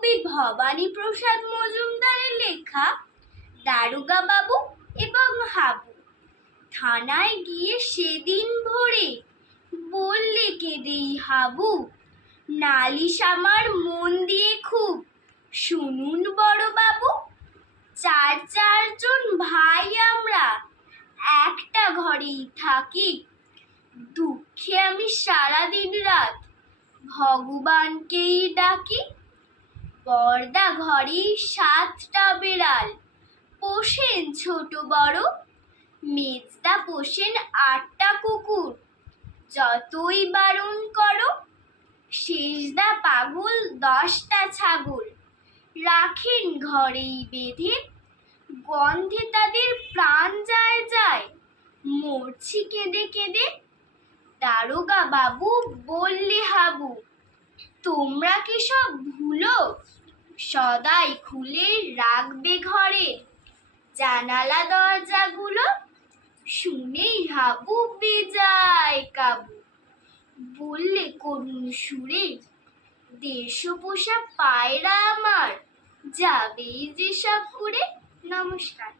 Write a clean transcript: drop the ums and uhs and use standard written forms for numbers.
কবি ভবানী প্রসাদ মজুমদারের লেখা দারোগা বাবু এবং হাবু। থানায় গিয়ে সেদিন ভোরে বললে কেঁদেই হাবু, নালিশ আমার মন দিয়ে খুব শুনুন বড় বাবু। চারজন ভাই আমরা একটা ঘরেই থাকি, দুঃখে আমি সারাদিন রাত ভগবানকেই ডাকি। পর্দা ঘরে 7টা বেড়াল পোষেন ছোট বড়, মেজদা পোষেন 8টা কুকুর, যতই বারণ করো। শেষদা পাগল 10টা ছাগল রাখেন ঘরেই বেঁধে, গন্ধে তাদের প্রাণ যায় যায় মরছি কেঁদে কেঁদে। দারোগা বাবু বললে হাবু, তোমরা কি সব ভুলো, সদাই খুলে রাখবে ঘরে জানালা দরজাগুলো। শুনেই হাবু বেজায় কাবু, বললে করুণ সুরে, 150 পোষা পায়রা আমার যাবেই যে সব করে। নমস্কার।